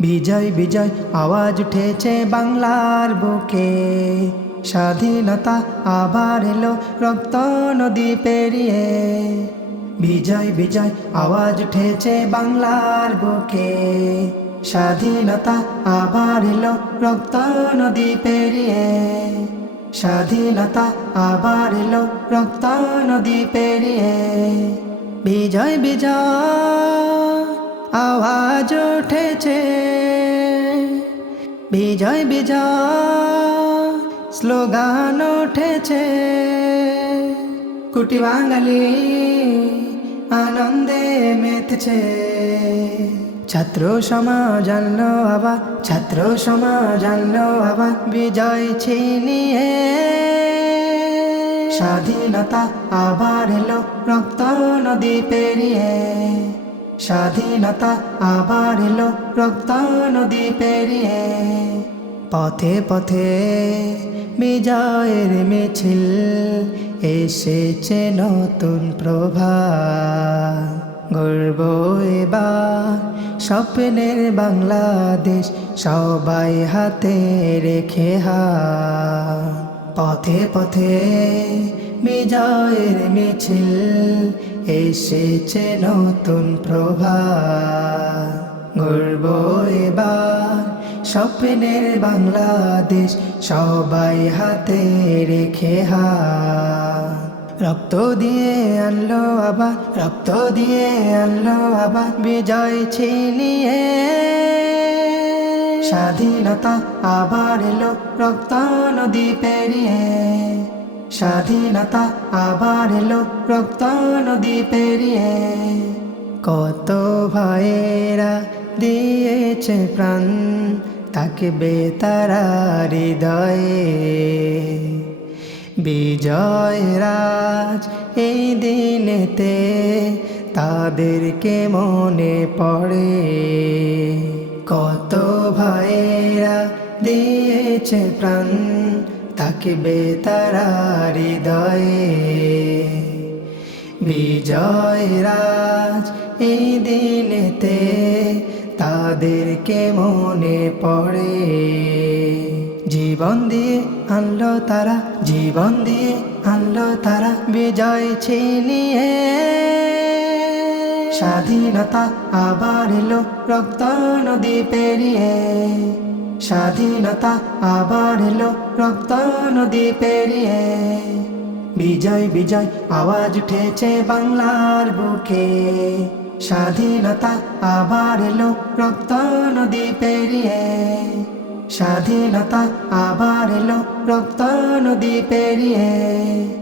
বিজয় বিজয়, আওয়াজ উঠেছে বাংলার বুকে। স্বাধীনতা আবার এলো, রক্ত নদী পেরিয়ে। বিজয় বিজয়, আওয়াজ উঠেছে বাংলার বুকে। স্বাধীনতা আবার এলো, রক্ত নদী পেরিয়ে। স্বাধীনতা আবার এলো, রক্ত নদী পেরিয়ে। বিজয় বিজয়, আওয়াজ উঠেছে। বিজয় বিজয়, স্লোগান উঠেছে। কুটি বাঙালি আনন্দে মেতেছে। ছাত্র সমাজ আনলো ছাত্র সমাজ আনলো বিজয় ছিনিয়ে। স্বাধীনতা আবার এলো, রক্ত নদী পেরিয়ে। স্বাধীনতা আবার এলো রক্ত নদী পেরিয়ে। পথে পথে বিজয়ের মিছিল এসেছে নতুন প্রভা গর্ব এবার স্বপ্নের বাংলাদেশ সবাই হাতে রেখে হা পথে পথে বিজয়ের মিছিল এসেছে নতুন প্রভা গর্ব এবার স্বপ্নের বাংলাদেশ সবাই হাতে রেখে হা রক্ত দিয়ে আনলো আবার, রক্ত দিয়ে আনলো আবার বিজয় ছিনিয়ে। স্বাধীনতা আবার এলো, রক্ত নদী পেরিয়ে। স্বাধীনতা আবার এলো, রক্ত নদী পেরিয়ে। কত ভাইয়েরা দিয়েছে প্রাণ, তাকে বেতারা হৃদয়ে। বিজয় রাজ এই দিনেতে তাদেরকে মনে পড়ে। কত ভাইয়েরা দিয়েছে প্রাণ তাকে বেতারা হৃদয়ে। বিজয় রাজ এই দিনেতে তাদেরকে মনে পড়ে। জীবন দিয়ে আনলো তারা, জীবন দিয়ে আনলো তারা বিজয় ছিনিয়ে। স্বাধীনতা আবার এলো রক্ত নদী পেরিয়ে। স্বাধীনতা আবার এলো, রক্ত নদী পেরিয়ে। বিজয় বিজয়, আওয়াজ উঠেছে বাংলার বুকে। স্বাধীনতা আবার এলো, রক্ত নদী পেরিয়ে। স্বাধীনতা আবার এলো, রক্ত নদী পেরিয়ে।